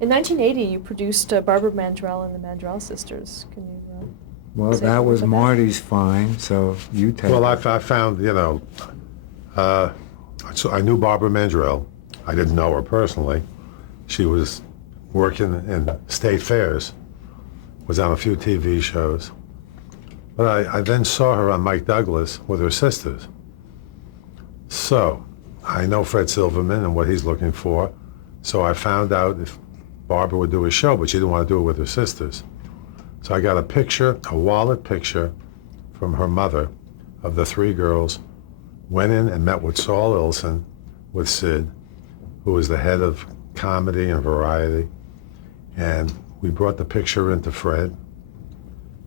In 1980, you produced Barbara Mandrell and the Mandrell Sisters. Can you? Well, say that was about that? Marty's find, so you take Well, it. I found, so I knew Barbara Mandrell. I didn't know her personally. She was working in state fairs, was on a few TV shows. But I then saw her on Mike Douglas with her sisters. So I know Fred Silverman and what he's looking for. So I found out if Barbara would do a show, but she didn't want to do it with her sisters. So I got a picture, a wallet picture from her mother of the three girls, went in and met with Saul Ilson, with Sid, who was the head of comedy and variety. And we brought the picture into Fred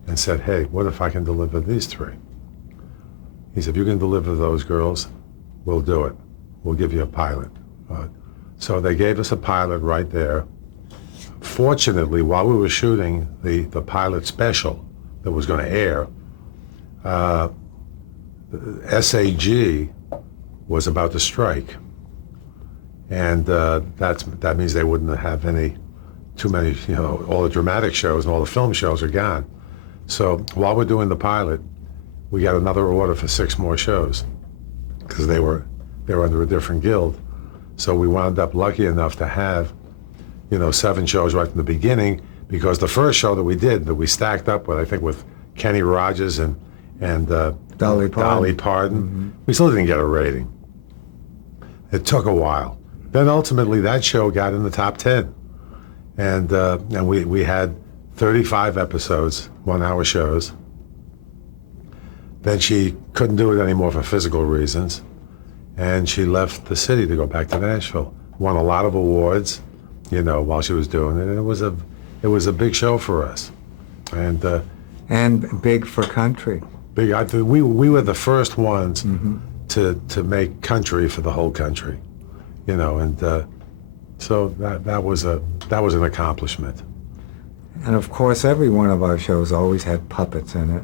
and said, hey, what if I can deliver these three? He said, if you can deliver those girls, we'll do it. We'll give you a pilot. So they gave us a pilot right there. Fortunately, while we were shooting the pilot special that was going to air, SAG was about to strike. And that means they wouldn't have too many, all the dramatic shows and all the film shows are gone. So while we're doing the pilot, we got another order for 6 more shows because they were under a different guild. So we wound up lucky enough to have, 7 shows right from the beginning, because the first show that we did, that we stacked up with, I think with Kenny Rogers and Dolly Parton. Mm-hmm. We still didn't get a rating. It took a while. Then ultimately that show got in the top 10. And we had 35 episodes, 1-hour shows. Then she couldn't do it anymore for physical reasons. And she left the city to go back to Nashville. Won a lot of awards, while she was doing it. And it was a big show for us. And big for country. Big. We were the first ones to make country for the whole country, so that was an accomplishment. And of course, every one of our shows always had puppets in it.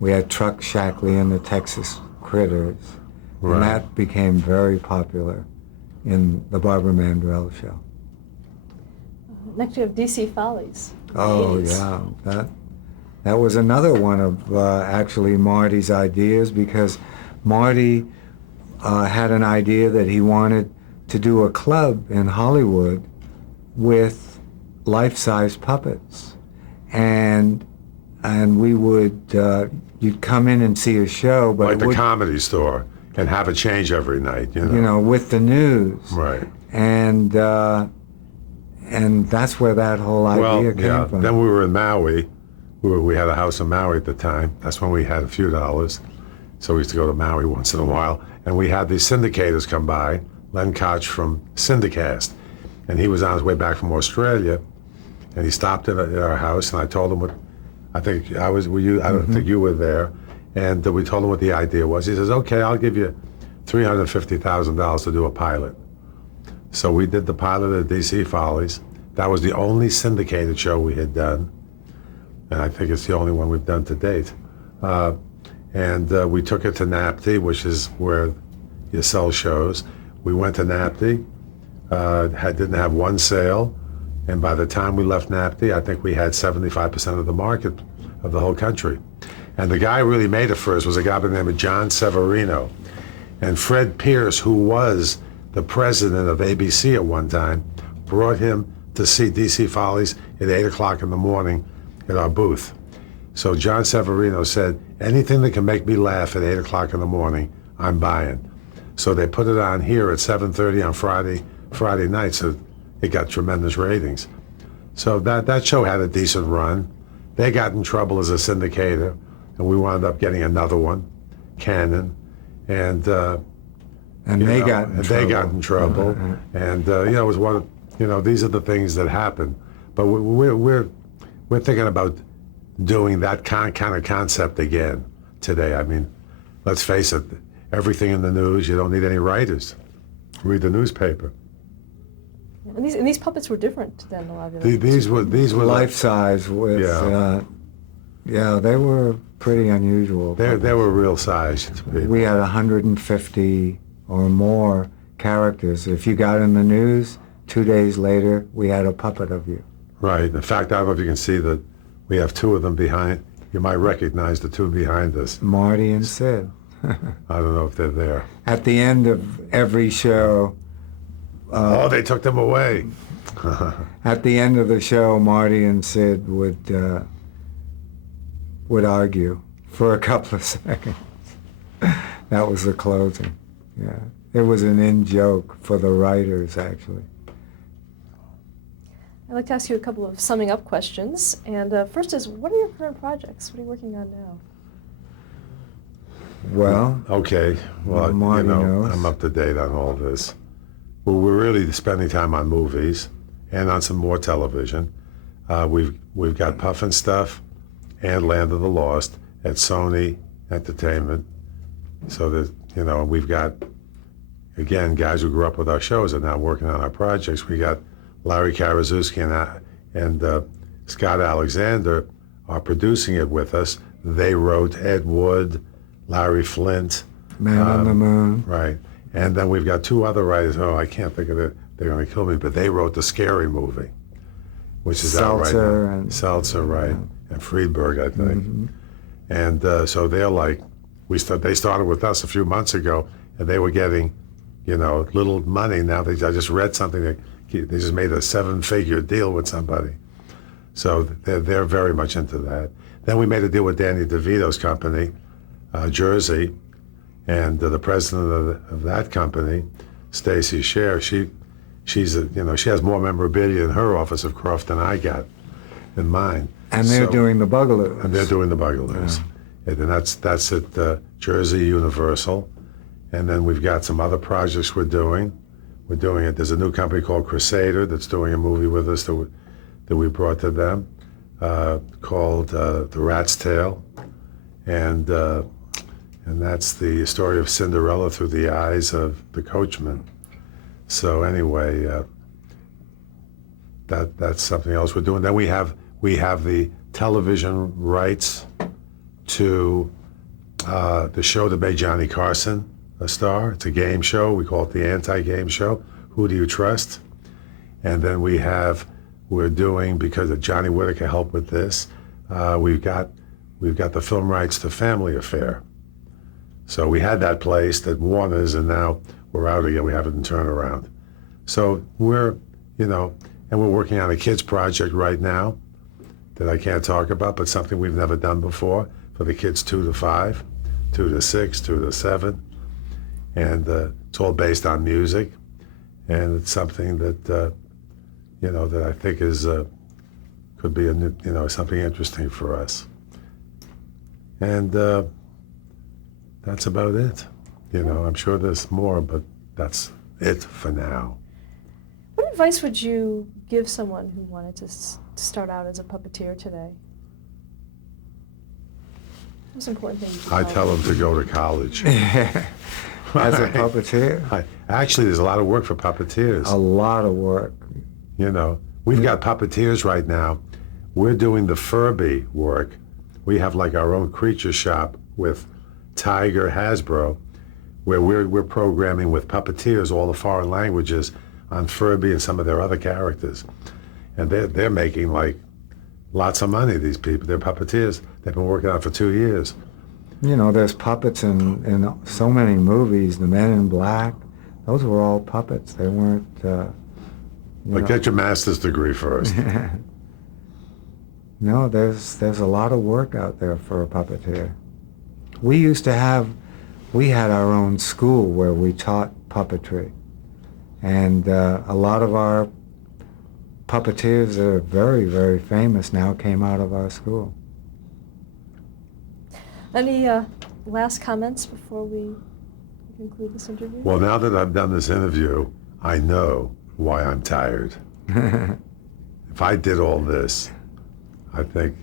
We had Truck Shackley and the Texas Critters, Right. and that became very popular in the Barbara Mandrell show. Next, you have DC Follies. in the Oh 80s. yeah, that was another one of actually Marty's ideas, because Marty had an idea that he wanted to do a club in Hollywood with life-size puppets, and we would you'd come in and see a show, but Like it the would, Comedy Store, and have it change every night, with the news, Right. and that's where that whole idea came from. Then we were in Maui. We had a house in Maui at the time. That's when we had a few dollars. So we used to go to Maui once in a while. And we had these syndicators come by, Len Koch from Syndicast. And he was on his way back from Australia. And he stopped at our house, and I told him what, I think I don't think you were there. And we told him what the idea was. He says, okay, I'll give you $350,000 to do a pilot. So we did the pilot of DC Follies. That was the only syndicated show we had done. And I think it's the only one we've done to date. We took it to NAPTY, which is where you sell shows. We went to NAPTY, didn't have one sale, and by the time we left NAPTY, I think we had 75% of the market of the whole country. And the guy who really made it for us was a guy by the name of John Severino. And Fred Pierce, who was the president of ABC at one time, brought him to see DC Follies at 8 o'clock in the morning at our booth. So John Severino said, anything that can make me laugh at 8 o'clock in the morning, I'm buying. So they put it on here at 7:30 on Friday night, so it got tremendous ratings. So that show had a decent run. They got in trouble as a syndicator, and we wound up getting another one, Canon, and they got in trouble. And it was one of, these are the things that happen. But we're thinking about doing that kind of concept again today. I mean, let's face it, everything in the news, you don't need any writers. Read the newspaper. And these puppets were different than a lot of the These were life size with they were pretty unusual. They were real sized people. We had 150 or more characters. If you got in the news, 2 days later, we had a puppet of you. Right. In fact, I don't know if you can see that we have two of them behind. You might recognize the two behind us. Marty and Sid. I don't know if they're there. At the end of every show, Oh, they took them away. at the end of the show, Marty and Sid would argue for a couple of seconds. That was the closing. Yeah, it was an in-joke for the writers, actually. I'd like to ask you a couple of summing up questions. And first is, what are your current projects? What are you working on now? Well, Okay. Well, Marty knows. I'm up to date on all this. Well, we're really spending time on movies and on some more television. We've got Puffin Stuff and Land of the Lost at Sony Entertainment. So that, we've got, again, guys who grew up with our shows are now working on our projects. We got Larry Karaszewski and Scott Alexander are producing it with us. They wrote Ed Wood, Larry Flint. Man on the Moon. Right. And then we've got two other writers. Oh, I can't think of it. They're going to kill me. But they wrote the Scary Movie, which is out right Seltzer now. and- Seltzer, right. And Friedberg, I think. Mm-hmm. And so they're like, they started with us a few months ago, and they were getting, little money. Now I just read something that they just made a 7-figure deal with somebody. So they're very much into that. Then we made a deal with Danny DeVito's company, Jersey, and the president of that company, Stacy Scher, she has more memorabilia in her office of Krofft than I got in mine. And they're doing the Bugaloos. And they're doing the Bugaloos. Yeah. And that's at Jersey Universal. And then we've got some other projects we're doing. There's a new company called Crusader that's doing a movie with us that we brought to them called The Rat's Tail. And that's the story of Cinderella through the eyes of the coachman. So anyway, that's something else we're doing. Then we have the television rights to the show that made Johnny Carson a star. It's a game show. We call it the Anti-Game Show. Who Do You Trust? And then we're doing, because of Johnny Whitaker helped with this, we've got the film rights to Family Affair. So we had that placed at Warner's, and now we're out again. We have it in turnaround. So we're working on a kids project right now that I can't talk about, but something we've never done before for the kids 2 to 5, 2 to 6, 2 to 7. And it's all based on music. And it's something that, that I think could be something interesting for us. And that's about it. I'm sure there's more, but that's it for now. What advice would you give someone who wanted to start out as a puppeteer today? Most important thing you I tell them to go to college. As a puppeteer? Actually, there's a lot of work for puppeteers. A lot of work. We've got puppeteers right now. We're doing the Furby work. We have like our own creature shop with Tiger Hasbro, where we're programming with puppeteers all the foreign languages on Furby and some of their other characters. And they're making like lots of money, these people. They're puppeteers. They've been working on it for 2 years. There's puppets in so many movies. The Men in Black, those were all puppets. They weren't, But get your master's degree first. No, there's a lot of work out there for a puppeteer. We had our own school where we taught puppetry. And a lot of our puppeteers that are very, very famous now came out of our school. Any last comments before we conclude this interview? Well, now that I've done this interview, I know why I'm tired. If I did all this, I think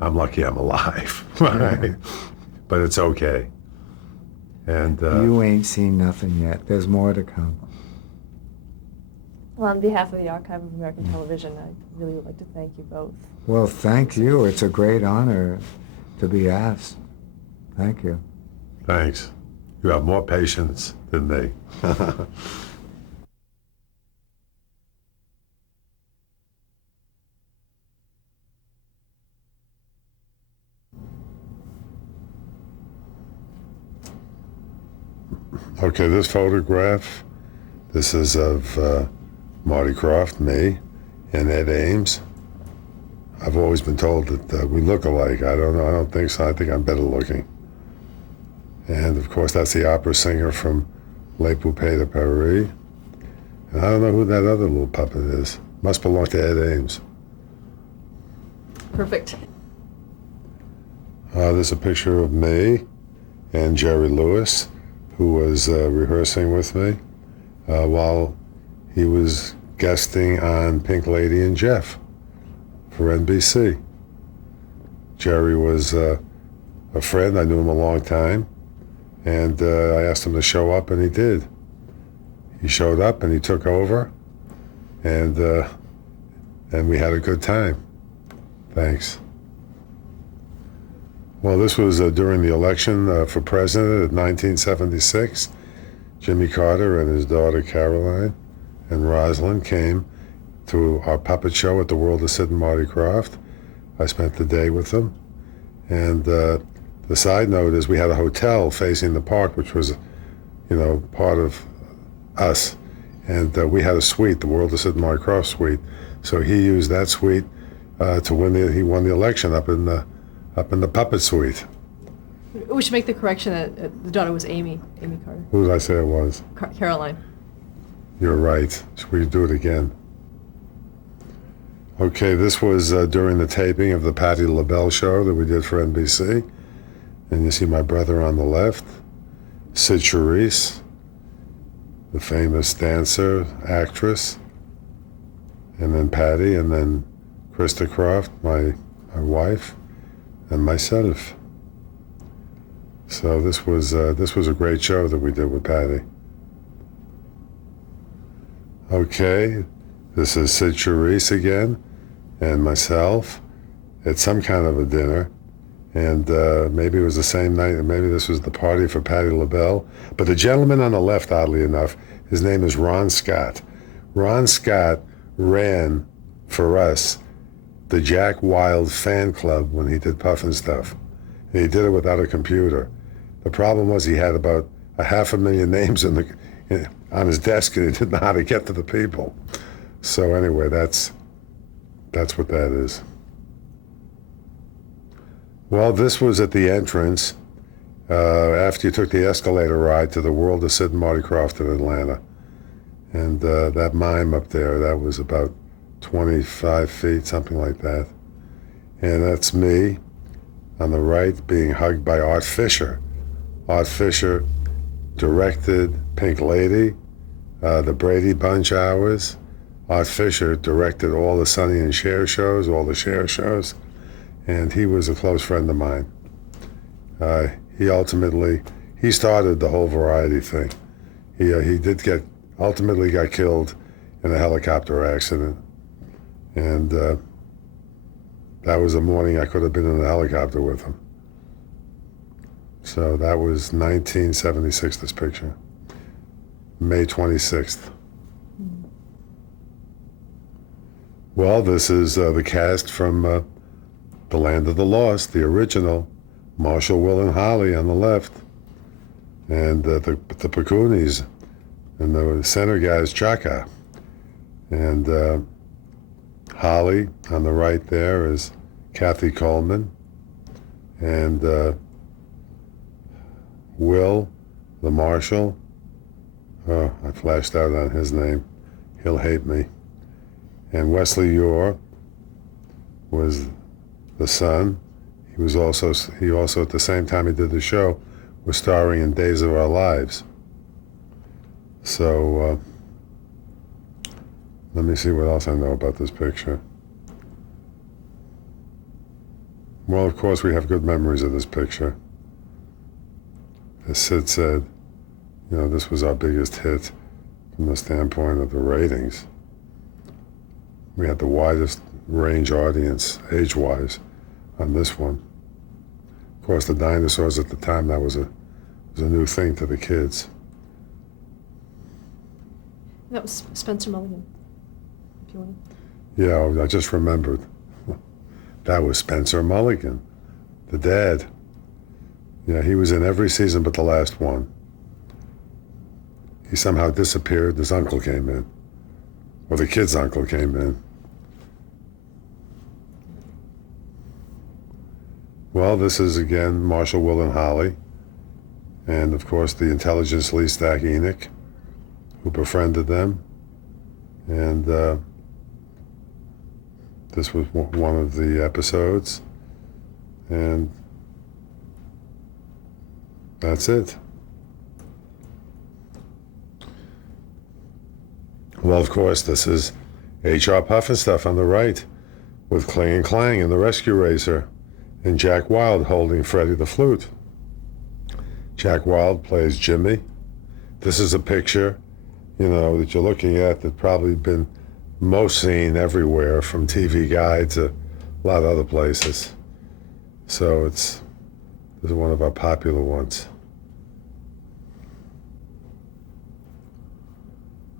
I'm lucky I'm alive, right? But it's okay. And you ain't seen nothing yet. There's more to come. Well, on behalf of the Archive of American Television, I really would like to thank you both. Well, thank you. It's a great honor to be asked. Thank you. thanks. You have more patience than me. Okay, this photograph, this is of Marty Krofft, me, and Ed Ames. I've always been told that we look alike. I don't know. I don't think so. I think I'm better looking. And of course, that's the opera singer from Les Poupées de Paris. And I don't know who that other little puppet is. Must belong to Ed Ames. Perfect. There's a picture of me and Jerry Lewis, who was rehearsing with me while he was guesting on Pink Lady and Jeff for NBC. Jerry was a friend. I knew him a long time. And I asked him to show up, and he did. He showed up, and he took over, and we had a good time. Thanks. Well, this was during the election for president in 1976. Jimmy Carter and his daughter Caroline and Rosalind came to our puppet show at the World of Sid and Marty Krofft. I spent the day with them, and the side note is we had a hotel facing the park, which was, part of us, and we had a suite, the World of Sid and Marty Krofft suite. So he used that suite to win he won the election up in the puppet suite. We should make the correction that the daughter was Amy Carter. Who did I say it was? Caroline. You're right. Should we do it again? Okay, this was during the taping of the Patti LaBelle show that we did for NBC. And you see my brother on the left, Sid Charisse, the famous dancer, actress, and then Patti, and then Krista Krofft, my wife, and myself. So this was a great show that we did with Patti. Okay, this is Sid Charisse again, and myself at some kind of a dinner. And maybe it was the same night, maybe this was the party for Patti LaBelle. But the gentleman on the left, oddly enough, his name is Ron Scott. Ron Scott ran for us the Jack Wild fan club when he did Puff and Stuff. And he did it without a computer. The problem was he had about 500,000 names on his desk, and he didn't know how to get to the people. So anyway, that's what that is. Well, this was at the entrance after you took the escalator ride to the World of Sid and Marty Krofft in Atlanta. And that mime up there, that was about 25 feet, something like that. And that's me on the right being hugged by Art Fisher. Art Fisher directed Pink Lady, the Brady Bunch hours. Art Fisher directed all the Sonny and Cher shows, all the Cher shows. And he was a close friend of mine. He started the whole variety thing. He ultimately got killed in a helicopter accident. And that was the morning I could have been in a helicopter with him. So that was 1976, this picture. May 26th. Well, this is the cast from The Land of the Lost, the original. Marshall, Will, and Holly on the left. And the Pacoonies. And the center guy is Chaka. And Holly on the right there is Kathy Coleman. And Will, the Marshal. Oh, I flashed out on his name. He'll hate me. And Wesley Yore was the son. He also at the same time he did the show was starring in Days of Our Lives. So let me see what else I know about this picture. Well, of course, we have good memories of this picture. As Sid said, this was our biggest hit from the standpoint of the ratings. We had the widest range audience, age-wise, on this one. Of course, the dinosaurs at the time, that was a new thing to the kids. That was Spencer Mulligan, if you want. Yeah, I just remembered. That was Spencer Mulligan, the dad. Yeah, he was in every season but the last one. he somehow disappeared. His uncle came in, or the kid's uncle came in. Well, this is again Marshall, Will, and Holly, and of course the intelligence Lee Stack Enoch, who befriended them, and this was one of the episodes, and that's it. Well, of course, this is H.R. Pufnstuf on the right, with Kling and Klang and the Rescue Racer, and Jack Wilde holding Freddie the Flute. Jack Wilde plays Jimmy. This is a picture, that you're looking at that's probably been most seen everywhere, from TV Guide to a lot of other places. So this is one of our popular ones.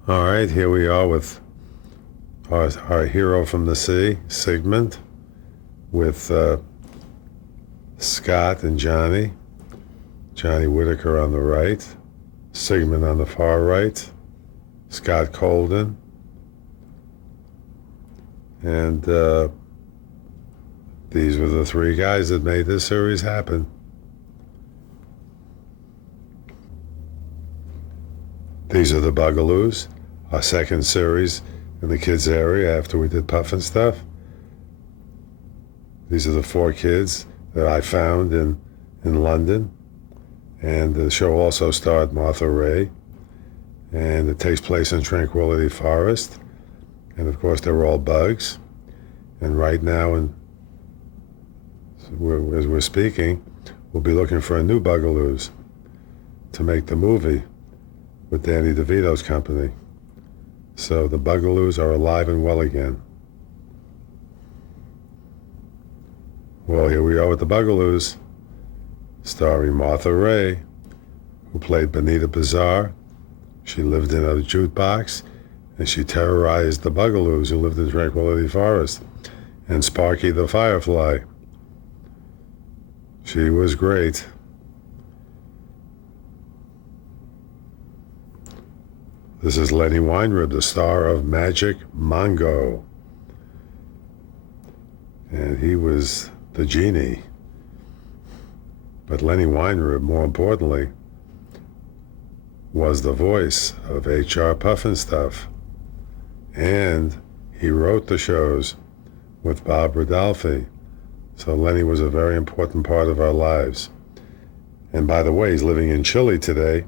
All right, here we are with our hero from the sea, Sigmund, with Scott and Johnny Whitaker on the right, Sigmund on the far right, Scott Colden, and these were the three guys that made this series happen. These are the Bugaloos, our second series in the kids area after we did Pufnstuf. These are the four kids that I found in London. And the show also starred Martha Ray. And it takes place in Tranquility Forest. And of course, they're all bugs. And right now, as we're speaking, we'll be looking for a new Bugaloos to make the movie with Danny DeVito's company. So the Bugaloos are alive and well again. Well, here we are with the Bugaloos, starring Martha Ray, who played Benita Bazaar. She lived in a jukebox, and she terrorized the Bugaloos who lived in Tranquility Forest, and Sparky the Firefly. She was great. This is Lenny Weinrib, the star of Magic Mongo. And he was the genie. But Lenny Weinrib, more importantly, was the voice of H.R. Pufnstuf. And he wrote the shows with Bob Rodolphe. So Lenny was a very important part of our lives. And by the way, he's living in Chile today,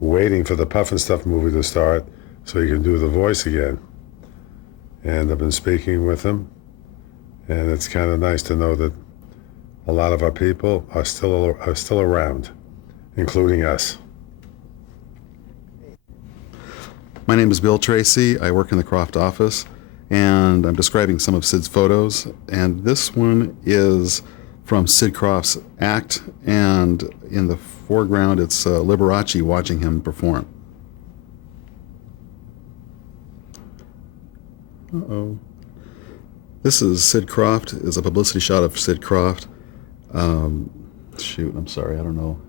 waiting for the Pufnstuf movie to start so he can do the voice again. And I've been speaking with him, and it's kind of nice to know that a lot of our people are still around, including us. My name is Bill Tracy. I work in the Krofft office, and I'm describing some of Sid's photos. And this one is from Sid Krofft's act, and in the foreground it's Liberace watching him perform. Uh-oh. This is Sid Krofft, is a publicity shot of Sid Krofft. Shoot, I'm sorry, I don't know.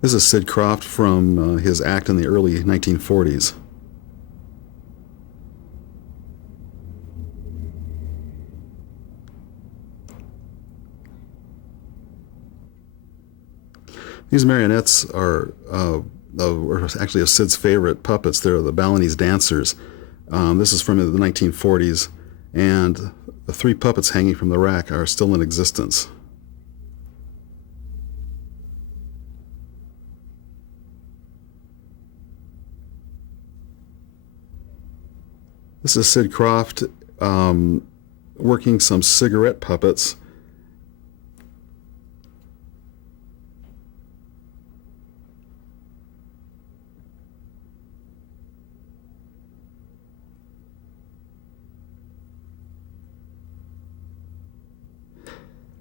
This is Sid Krofft from his act in the early 1940s. These marionettes are actually of Sid's favorite puppets. They're the Balinese dancers. This is from the 1940s, and the three puppets hanging from the rack are still in existence. This is Sid Krofft working some cigarette puppets.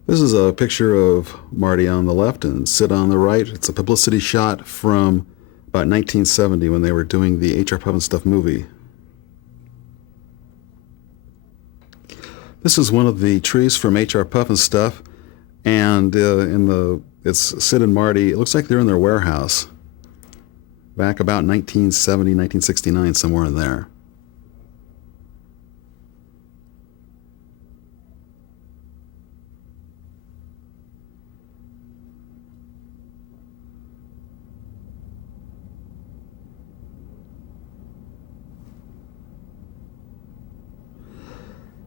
This is a picture of Marty on the left and Sid on the right. It's a publicity shot from about 1970 when they were doing the H.R. Pufnstuf movie. This is one of the trees from H.R. Pufnstuf. And it's Sid and Marty. It looks like they're in their warehouse back about 1970, 1969, somewhere in there.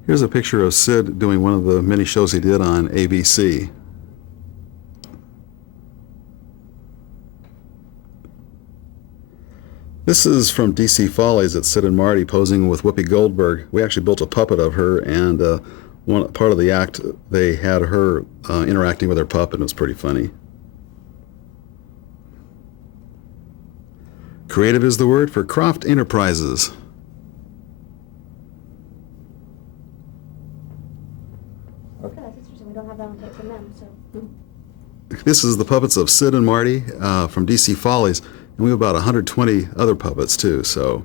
Here's a picture of Sid doing one of the many shows he did on ABC. This is from DC Follies. It's Sid and Marty posing with Whoopi Goldberg. We actually built a puppet of her, and one part of the act, they had her interacting with her puppet. It was pretty funny. Creative is the word for Krofft Enterprises. Okay, that's interesting. We don't have that on tape from them, so. This is the puppets of Sid and Marty from DC Follies, and we have about 120 other puppets too, so